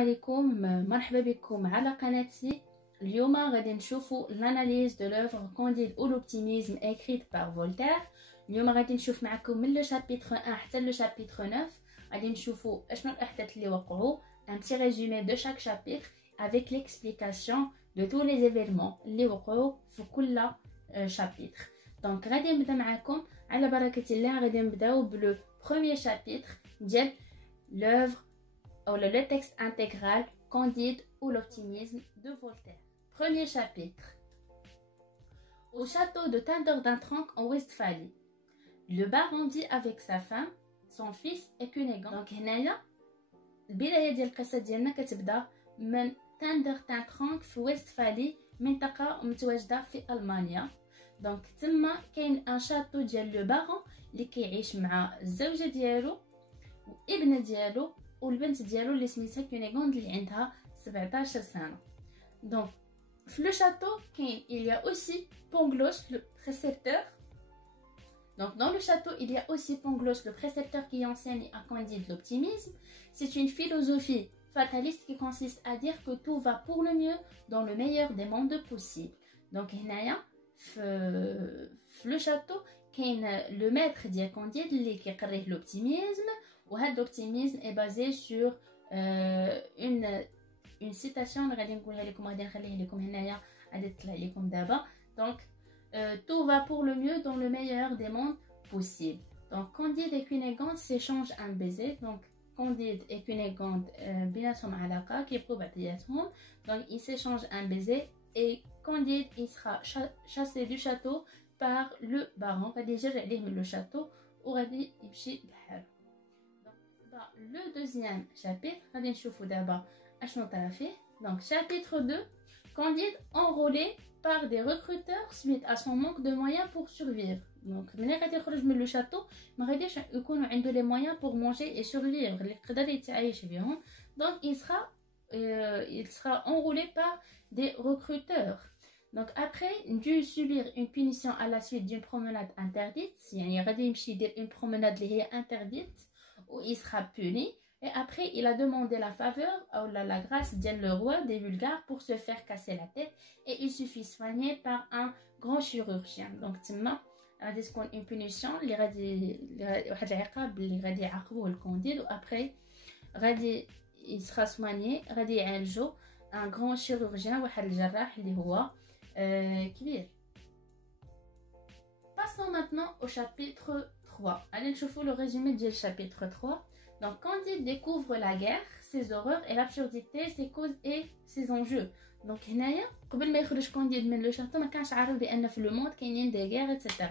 عليكم، مرحبا بكم على قناتي. اليوم غادي نشوفوا l'analyse de l'œuvre Candide ou l'optimisme écrite par Voltaire. اليوم غادي نشوف معكم من لو شابيتر 1 حتى لو شابيتر 9. غادي نشوفوا اشنو الاحداث اللي وقعوا، un petit résumé de chaque chapitre avec l'explication de tous les événements اللي وقعوا في كل chapitre. Donc غادي نبدا معكم على بركة الله. غادي نبداو بلو premier chapitre ديال l'œuvre ou le texte intégral Candide ou l'optimisme de Voltaire. Premier chapitre. Au château de Tanderdantranck en Westphalie, le baron dit avec sa femme, son fils et Cunégonde. Donc هنايا البداية ديال القصة ديالنا كتبدا من تاندرتانترانك في ويستفالي، منطقة متواجدة في ألمانيا. دونك تما كاين ان شاتو ديال لو بارون اللي كيعيش مع الزوجة ديالو وابن ديالو والبنت ديالو اللي سميتها كونيغوند اللي عندها 17 سنة. دونك في لو شاتو كاين il y a aussi Pangloss le précepteur. Donc dans le château il y a aussi Pangloss le précepteur qui enseigne à Candide l'optimisme. C'est une philosophie fataliste qui consiste à dire que tout va pour le mieux dans le meilleur des mondes possibles. Donc هنايا في لو شاتو كاين لو ميتر ديال كونديد اللي كيقريه لوبتيميزم، وهاد لوبتيميزم اي بازي سور اون سيتاسيون اللي غادي نقولها لكم، غادي نخليه لكم هنايا غادي تطلع لكم دابا. دونك tout va pour le mieux dans le meilleur des mondes possibles. Donc Candide et Cunégonde s'échangent un baiser. Donc Candide et Cunégonde بيناتهم علاقة كيبقاو بعضياتهم. Donc ils s'échangent un baiser et Candide il sera chassé du château par le baron. غادي يجري عليه من لو شاتو وغادي يمشي بحالو. Le deuxième chapitre غادي نشوفوا دابا اشنو طرا فيه. Donc chapitre 2, Candide enrôlé par des recruteurs suite à son manque de moyens pour survivre. Donc ملي غادي يخرج من لو شاتو ما غاديش يكونوا عنده لي moyens pour manger et survivre اللي يقدر يتعايش بهم. Donc il sera enrôlé par des recruteurs. Donc après dû subir une punition à la suite d'une promenade interdite, يعني غادي يمشي يدير une promenade اللي هي interdite où il sera puni. Et après il a demandé la faveur ou la grâce de le roi des Bulgares pour se faire casser la tête et il se fit soigner par un grand chirurgien. Donc تما غادي تكون une punition اللي غادي واحد العقاب اللي غادي يعاقبوه الكونديد، وابري غادي il sera soigné، غادي يعالجو un grand chirurgien، واحد الجراح اللي هو كبير. Passons maintenant au chapitre 3. Allez نشوفوا le résumé du chapitre 3. Donc Candide découvre la guerre, ses horreurs et l'absurdité, ses causes et ses enjeux. Donc هنايا قبل ما يخرج كونديد من لو شاتو ما كانش عارف بان في لو موند كاينين دي غير etc.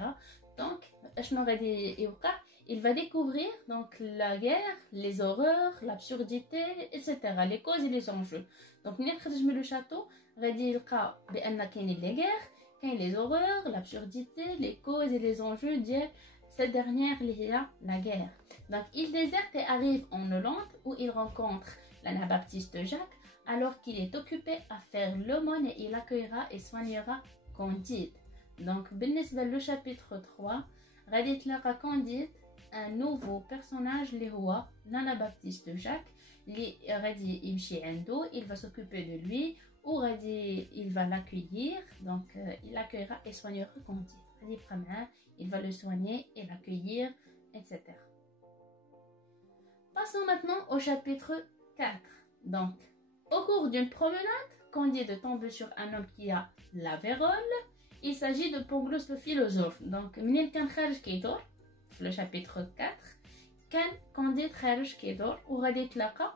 Donc اشنو غادي يوقع؟ il va découvrir donc la guerre, les horreurs, l'absurdité etc. les causes et les enjeux. Donc ملي خرج من لو شاتو غادي يلقى بان كاينين لي غير، كاين les horreurs, l'absurdité, les causes et les enjeux ديال cette dernière liée à la guerre. Donc il déserte et arrive en Hollande où il rencontre l'anabaptiste Jacques alors qu'il est occupé à faire l'aumône et il accueillera et soignera Candide. Donc بالنسبة le chapitre 3 غادي تلقى Candide un nouveau personnage اللي هو l'anabaptiste Jacques اللي غادي يمشي عنده، il va s'occuper de lui ou il va l'accueillir. Donc il accueillera et soignera Candide. Il va le soigner et l'accueillir, etc. Passons maintenant au chapitre 4. Donc, au cours d'une promenade, Candide tombe sur un homme qui a la vérole. Il s'agit de Pangloss le philosophe. Donc, منين كان خارج كيدور في le chapitre 4 كان Candide خارج كيدور وغادي يتلاقى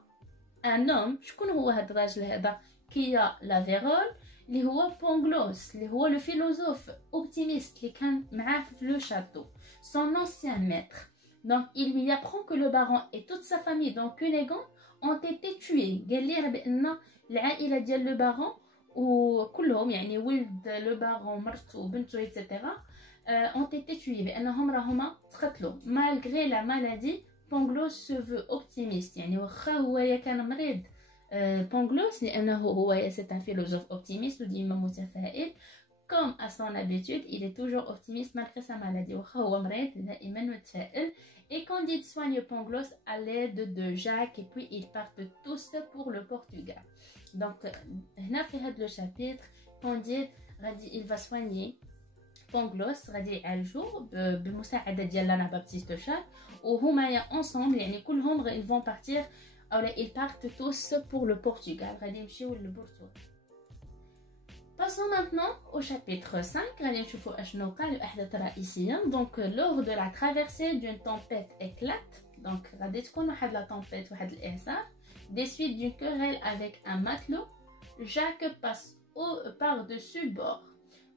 un homme. شكون هو هاد الراجل هذا qui a la vérole؟ اللي هو Pangloss اللي هو le philosophe optimiste اللي كان معاه في le château, son ancien maître. Donc il lui apprend que le baron et toute sa famille donc Cunégonde ont été tués. قال ليه بان العائله ديال لو بارون وكلهم يعني ولد لو بارون مرته وبنته etc. ont été tués، بانهم راهما تقتلوا malgré la maladie. Pangloss se veut optimiste، يعني واخا هو كان مريض Pangloss لأنه هو c'est un philosophe optimiste وديما متفائل. comme à son habitude, il est toujours optimiste malgré sa maladie. Et Candide soigne Pangloss à l'aide de Jacques et puis ils partent tous pour le Portugal. Donc, le chapitre, Candide, il va soigner Pangloss, غادي يعالجوه بالمساعدة ديال l'anabaptiste Jacques وهما ensemble يعني كلهم ils vont partir ils partent tous pour le Portugal. غادي يمشيو للبرتغال. Passons maintenant au chapitre 5. Donc, lors de la traversée d'une tempête éclate, donc, la tempête, des suites d'une querelle avec un matelot, Jacques passe par-dessus bord.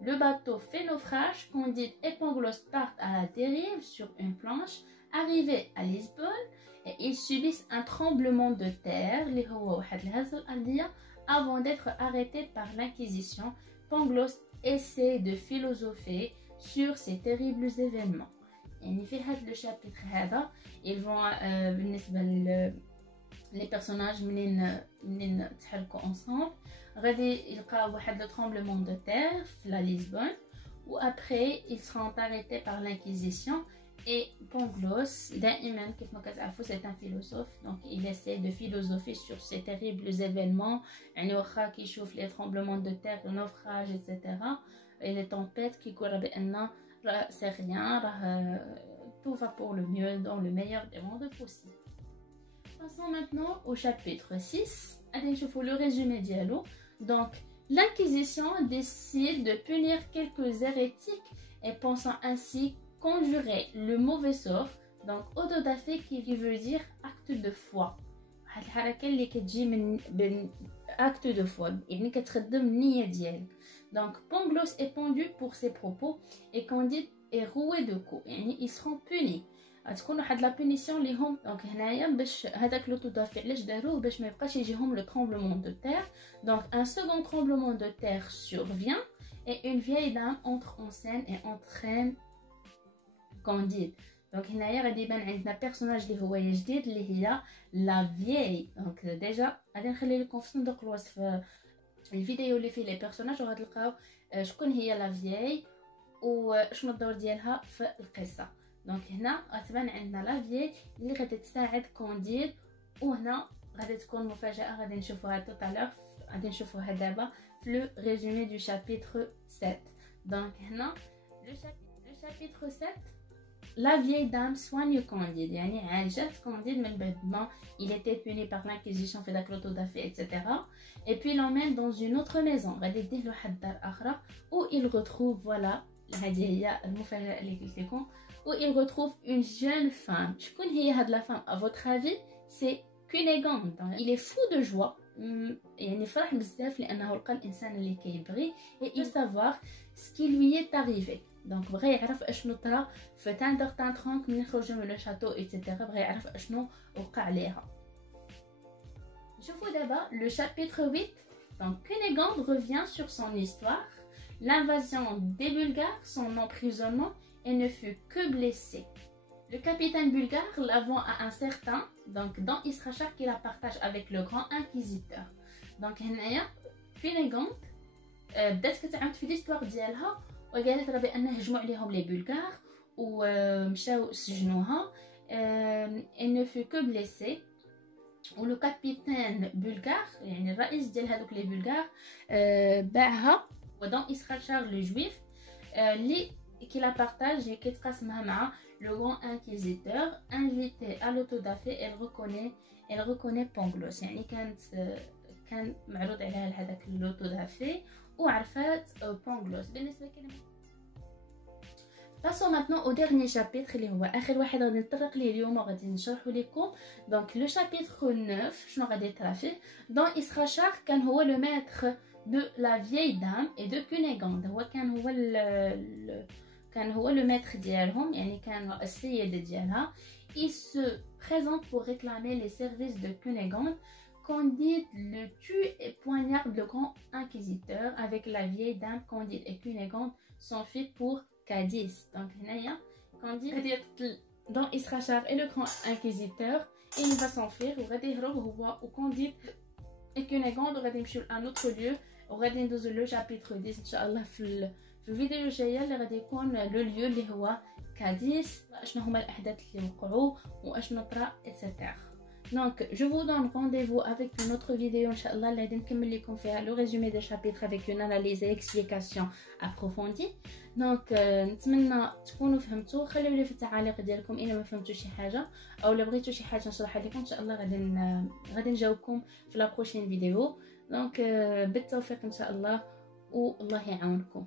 Le bateau fait naufrage, Candide et Pangloss partent à la dérive sur une planche. Arrivés à Lisbonne, et ils subissent un tremblement de terre, avant d'être arrêtés par l'Inquisition. Pangloss essaie de philosopher sur ces terribles événements. يعني في هذا le chapitre هذا ils vont les personnages منين تحركوا ensemble غادي يلقاو واحد le tremblement de terre في la Lisbonne ou après ils seront arrêtés par l'Inquisition. Et Pangloss, c'est un philosophe, donc il essaie de philosopher sur ces terribles événements, les tremblements de terre, le naufrage, etc. Et les tempêtes qui courent, c'est rien, tout va pour le mieux, dans le meilleur des mondes possible. Passons maintenant au chapitre 6. Le résumé dialogue. Donc, l'Inquisition décide de punir quelques hérétiques et pensant ainsi conjurer le mauvais sort. Donc autodafé qui veut dire acte de foi. الحركة اللي كتجي من acte de foi يعني كتخدم النية ديالك. Donc Pangloss est pendu pour ses propos et Candide est roué de coups يعني ils seront punis. غتكون واحد لا بونيسيون ليهم. دونك هنايا باش هذاك لوطودافي علاش داروه باش ما يبقاش يجيهم لو tremblement de terre. Donc un second tremblement de terre survient et une vieille dame entre en scène et entraîne Candide. Donc هنايا غادي يبان عندنا بيرسوناج اللي هو جديد اللي هي لا فيي. دونك ديجا غادي نخلي لكم في صندوق الوصف الفيديو اللي فيه لي بيرسوناج وغتلقاو شكون هي لا فيي وشنو الدور ديالها في القصه. دونك هنا غتبان عندنا لا فيي اللي غادي تساعد كونديد وهنا غادي تكون مفاجاه غادي نشوفوها توتالور غادي نشوفوها دابا في لو ريزومي دو شابيتر 7. دونك هنا لو شابيتر 7. La vieille dame soigne Candide, يعني عالجت Candide من بعد ما il était puni par l'Inquisition في داك l'autodafé etc. Et puis il l'emmène dans une autre maison. غادي يديه لواحد الدار أخرى où il retrouve voilà هذه هي المفاجأة اللي قلت لكم où il retrouve une jeune femme. شكون هي هاد la femme à votre avis? C'est Cunégonde. Il est fou de joie. يعني فرح بزاف لأنه لقى الإنسان اللي كيبغي et il savoir ce qui lui est arrivé. دونك بغى يعرف اشنو طرا في تاندرتان ترونك من خرجوا من لو شاتو ايتترا بغى يعرف اشنو وقع عليها. شوفوا دابا لو شابيتر 8. Donc Cunégonde revient sur son histoire, l'invasion des Bulgares, son emprisonnement et ne fut que blessé. Le capitaine bulgare la vend à un certain donc dans Israchar qui la partage avec le grand inquisiteur. Donc هنايا Cunégonde بدات كتعاود في l'histoire ديالها وقالت راه بان هجموا عليهم لي بلغار ومشاو سجنوها. elle ne fut que blessée ولو كابيتان بلغار يعني الرئيس ديال هذوك لي بلغار باعها ودون اسخالشار لو جويف اللي كي لا بارطاج كيتقاسمها مع لو غران انكيزيتور. انفيتي à l'autodafé elle reconnaît Pangloss يعني كان معروض عليها هذاك l'autodafé وعرفات Pangloss. بالنسبه كلمه Passons maintenant au dernier chapitre اللي هو اخر واحد غادي نتطرق ليه اليوم وغادي نشرحه لكم. دونك لو شابيتر 9 شنو غادي يطرا فيه؟ دون اسخاشار كان هو لو ماتر دو لا فيي دام اي دو كونيغوند. هو كان هو لو ماتر ديالهم يعني كان السيد ديالها. il se présente pour réclamer les services de Cunégonde. Candide le tue et poignarde le grand inquisiteur. Avec la vieille dame, Candide et Cunégonde s'enfuient pour Cadiz. Donc هنايا Candide غادي يقتل دون إسخاشار et le grand inquisiteur et il va s'enfuir وغادي يهرب هو و Candide et Cunégonde وغادي يمشيو ل un autre lieu وغادي ندوزو لو chapitre 10 ان شاء الله في في الفيديو الجايه اللي غادي يكون لو ليو اللي هو كاديس، شنو هما الاحداث اللي وقعوا واشنو طرا ايتترا. Donc je vous donne rendez-vous avec une autre vidéo ان شاء الله اللي غادي نكمل لكم فيها لو ريزومي دي شابيتر avec une analyse et explication approfondie. Donc نتمنى تكونوا فهمتوا. خليو لي في التعاليق ديالكم الا ما فهمتوا شي حاجه او الا بغيتوا شي حاجه نشرحها لكم ان شاء الله غادي نجاوبكم في لا بروشين فيديو. دونك بالتوفيق ان شاء الله والله يعاونكم.